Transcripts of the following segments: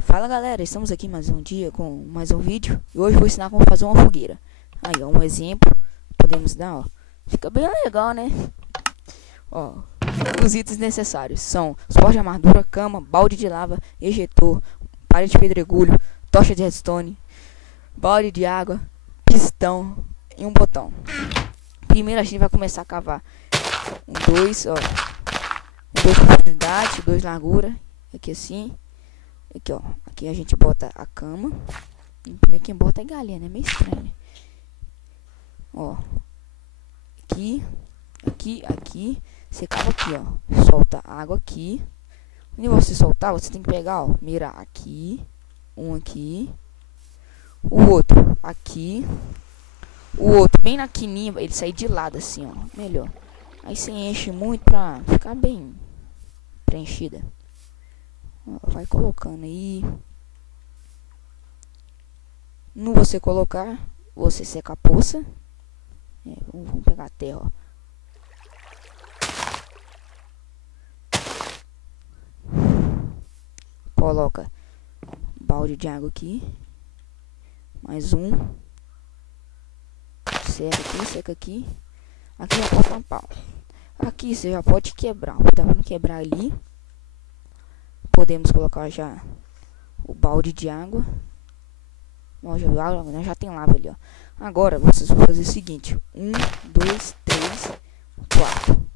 Fala galera, estamos aqui mais um dia com mais um vídeo. E hoje eu vou ensinar como fazer uma fogueira. Aí ó, um exemplo, podemos dar ó. Fica bem legal, né? Ó, os itens necessários são suporte de armadura, cama, balde de lava, ejetor, parede de pedregulho, tocha de redstone, balde de água, pistão e um botão. Primeiro a gente vai começar a cavar dois profundidade, dois largura, aqui assim. Aqui ó, aqui a gente bota a cama. Primeiro quem bota é galinha, né? Meio estranho, né? Ó, aqui, aqui. Você cava aqui, ó. Solta água aqui. Quando você soltar, você tem que pegar, ó. Mirar aqui. Um aqui. O outro aqui. O outro bem na quininha. Ele sair de lado assim, ó. Melhor. Aí você enche muito pra ficar bem preenchida. Vai colocando aí. No você colocar, você seca a poça. Vamos pegar a terra, ó. Coloca balde de água aqui. Mais um. Seca aqui. Aqui já pode tampar. Aqui você já pode quebrar. Tá vendo quebrar ali? Podemos colocar já o balde de água. Já tem lava ali, ó. Agora vocês vão fazer o seguinte: 1, 2, 3, 4.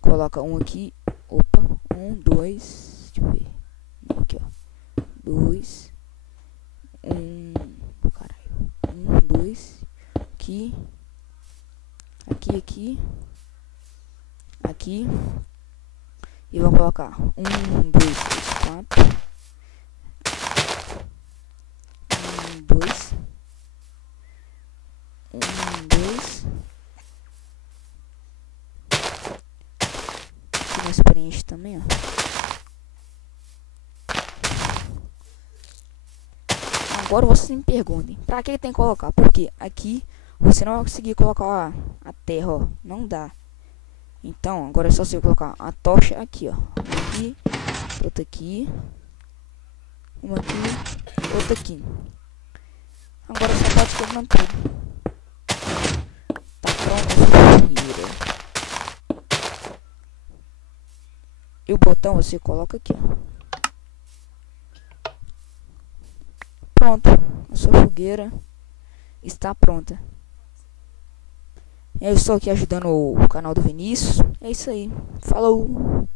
Coloca um aqui. Opa, 1, 2. Deixa eu ver. Aqui, ó. 2, 1. Caralho. 1, 2. Aqui. Aqui. E vamos colocar 1, 2, 3, 4. 1, 2. 1, 2. Aqui nós preenche também, ó. Agora vocês me perguntem, pra que tem que colocar? Porque aqui você não vai conseguir colocar a terra, ó. Não dá. Então, agora é só você colocar a tocha aqui, ó. Aqui, outra aqui. Uma aqui, outra aqui. Agora você pode quebrando tudo. Tá pronto a fogueira. E o botão você coloca aqui, ó. Pronto, a sua fogueira está pronta. Eu estou aqui ajudando o canal do Vinícius. É isso aí. Falou!